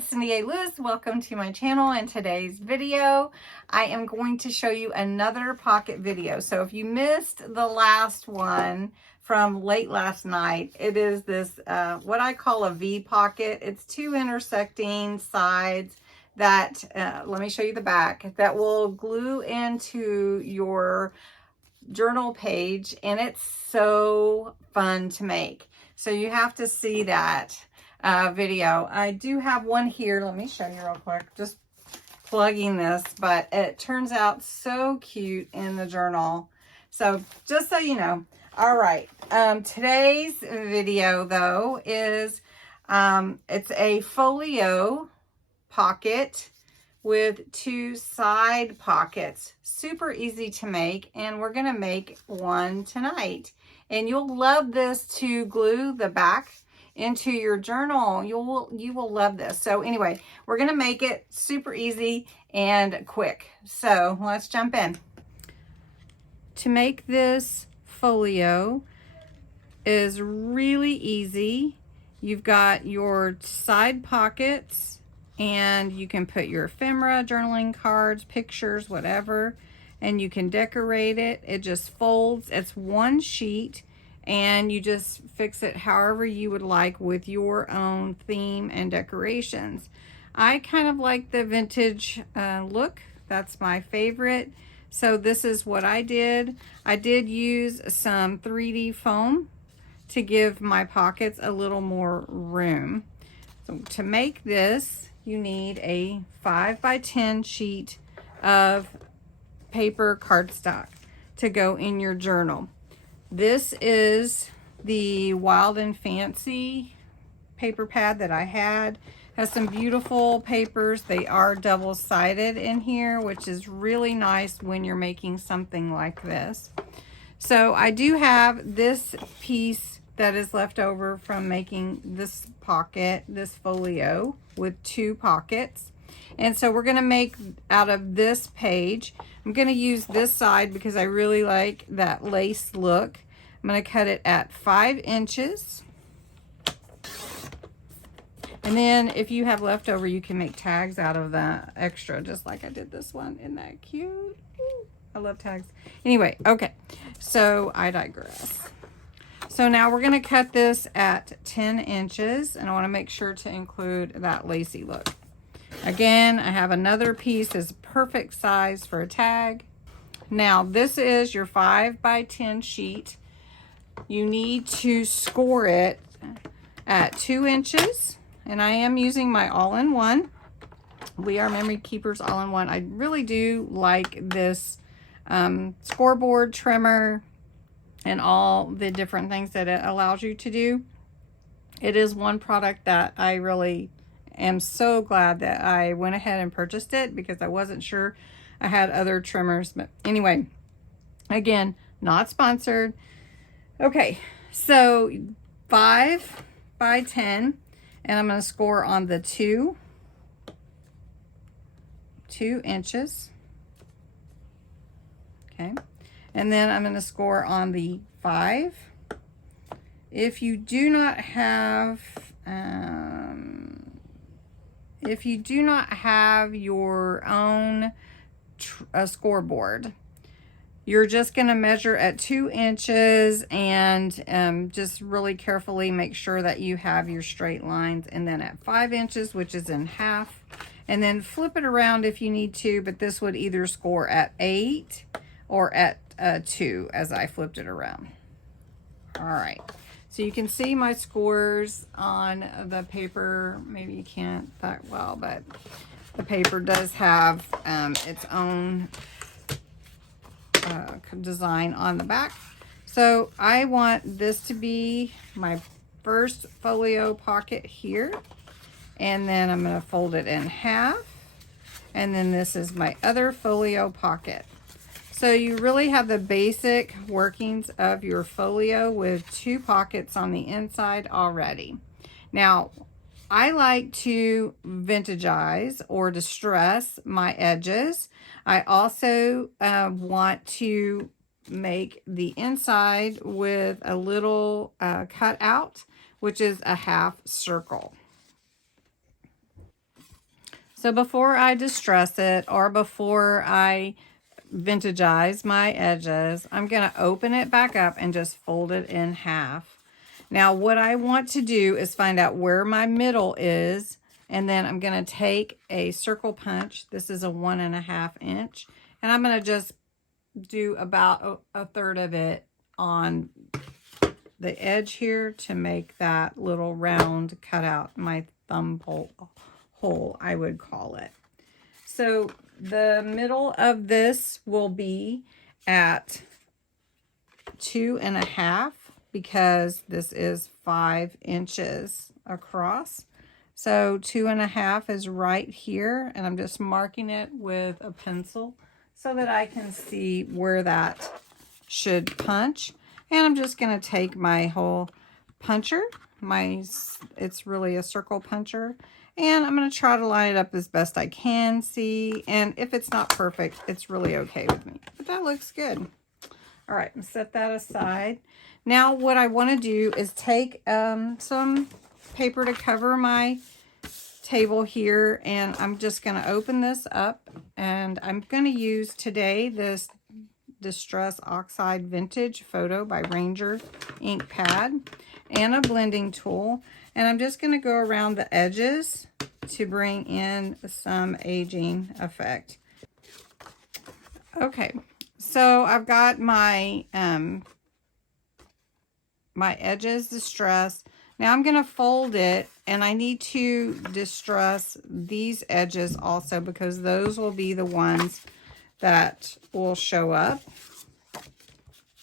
it's Cindy A. Lewis. Welcome to my channel. In today's video, I am going to show you another pocket video. So if you missed the last one from late last night, it is this, what I call a V pocket. It's two intersecting sides that, let me show you the back, that will glue into your journal page, and it's so fun to make. So you have to see that video. I do have one here. Let me show you real quick. Just plugging this, but it turns out so cute in the journal. So just so you know. All right. Today's video though is it's a folio pocket with two side pockets. Super easy to make, and we're gonna make one tonight. And you'll love this to glue the back into your journal. You will love this. So anyway, we're gonna make it super easy and quick. So let's jump in. To make this folio is really easy. You've got your side pockets, and you can put your ephemera, journaling cards, pictures, whatever, and you can decorate it. It just folds. It's one sheet, and you just fix it however you would like with your own theme and decorations. I kind of like the vintage look. That's my favorite. So this is what I did. I did use some 3D foam to give my pockets a little more room. So to make this, you need a 5x10 sheet of paper cardstock to go in your journal. This is the Wild and Fancy paper pad that I had. Has some beautiful papers. They are double-sided in here, which is really nice when you're making something like this. So I do have this piece that is left over from making this pocket, this folio with two pockets. And so we're gonna make out of this page. I'm gonna use this side because I really like that lace look. I'm gonna cut it at 5 inches. And then if you have leftover, you can make tags out of the extra, just like I did this one. Isn't that cute? Ooh, I love tags. Anyway, okay, so I digress. So now we're gonna cut this at 10 inches, and I wanna make sure to include that lacy look. Again, I have another piece that's perfect size for a tag. Now this is your 5x10 sheet. You need to score it at 2 inches, and I am using my all-in-one. We Are Memory Keepers all-in-one. I really do like this scoreboard trimmer and all the different things that it allows you to do. It is one product that I really am so glad that I went ahead and purchased it, because I wasn't sure I had other trimmers. But anyway, again, not sponsored. Okay, so 5x10, and I'm going to score on the 2 inches. Okay, and then I'm going to score on the 5. If you do not have your own scoreboard, you're just going to measure at 2 inches, and just really carefully make sure that you have your straight lines, and then at 5 inches, which is in half, and then flip it around if you need to, but this would either score at 8 or at 2 as I flipped it around. All right. So you can see my scores on the paper. Maybe you can't that well, but the paper does have its own design on the back. So I want this to be my first folio pocket here, and then I'm going to fold it in half, and then this is my other folio pocket. So you really have the basic workings of your folio with 2 pockets on the inside already. Now, I like to vintagize or distress my edges. I also want to make the inside with a little cutout, which is a half circle. So before I distress it or before I vintagize my edges, I'm going to open it back up and just fold it in half. Now what I want to do is find out where my middle is, and then I'm going to take a circle punch. This is a 1.5 inch, and I'm going to just do about a third of it on the edge here to make that little round cutout, my thumb hole, I would call it. So the middle of this will be at 2.5 because this is 5 inches across. So 2.5 is right here, and I'm just marking it with a pencil so that I can see where that should punch. And I'm just going to take my whole puncher, it's really a circle puncher, and I'm going to try to line it up as best I can see. And if it's not perfect, it's really okay with me. But that looks good. All right, set that aside. Now what I want to do is take some paper to cover my table here, and I'm just going to open this up, and I'm going to use today this Distress Oxide Vintage Photo by Ranger ink pad and a blending tool, and I'm just going to go around the edges to bring in some aging effect. Okay, so I've got my my edges distressed. Now I'm going to fold it, and I need to distress these edges also because those will be the ones that will show up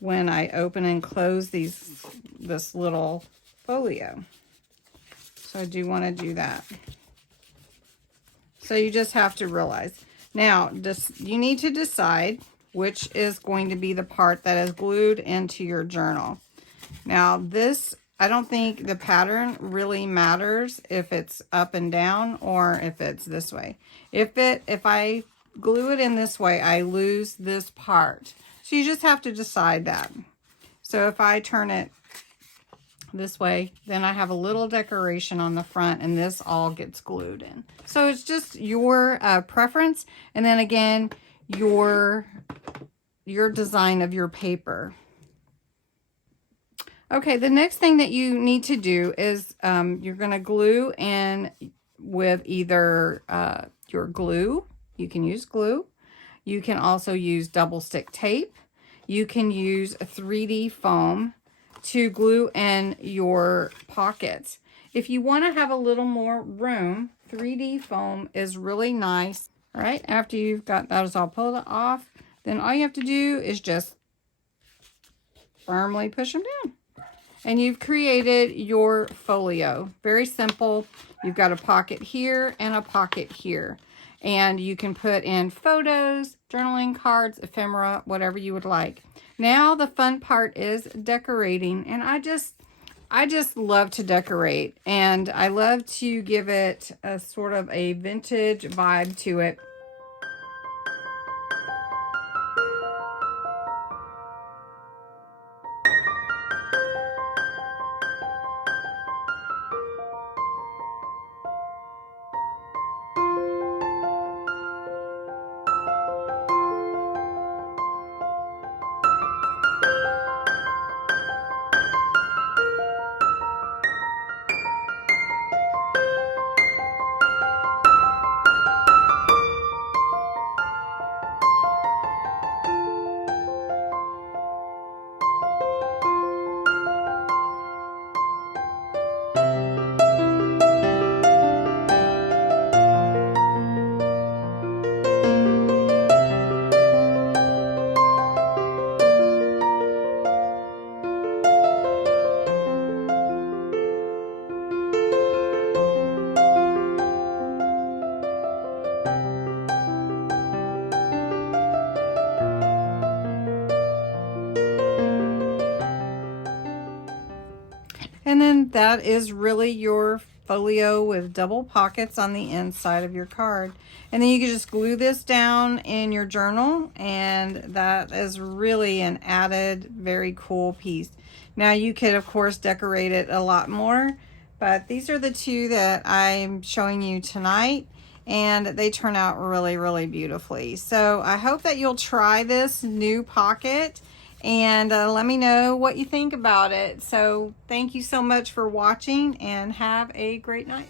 when I open and close this little folio. So I do want to do that. So you just have to realize. Now, you need to decide which is going to be the part that is glued into your journal. Now this, I don't think the pattern really matters if it's up and down or if it's this way. If I glue it in this way, I lose this part. So you just have to decide that. So if I turn it this way, then I have a little decoration on the front, and this all gets glued in. So it's just your preference, and then again, your design of your paper. Okay, the next thing that you need to do is you're going to glue in with either your glue. You can use glue. You can also use double stick tape. You can use 3D foam to glue in your pockets. If you want to have a little more room, 3D foam is really nice. All right, after you've got that all pulled off, then all you have to do is just firmly push them down. And you've created your folio. Very simple. You've got a pocket here and a pocket here. And you can put in photos, journaling cards, ephemera, whatever you would like. Now the fun part is decorating. And I just love to decorate. And I love to give it a sort of a vintage vibe to it. And then that is really your folio with double pockets on the inside of your card. And then you can just glue this down in your journal, and that is really an added, very cool piece. Now you could, of course, decorate it a lot more, but these are the two that I'm showing you tonight. and they turn out really, really beautifully. So I hope that you'll try this new pocket and let me know what you think about it. So thank you so much for watching and have a great night.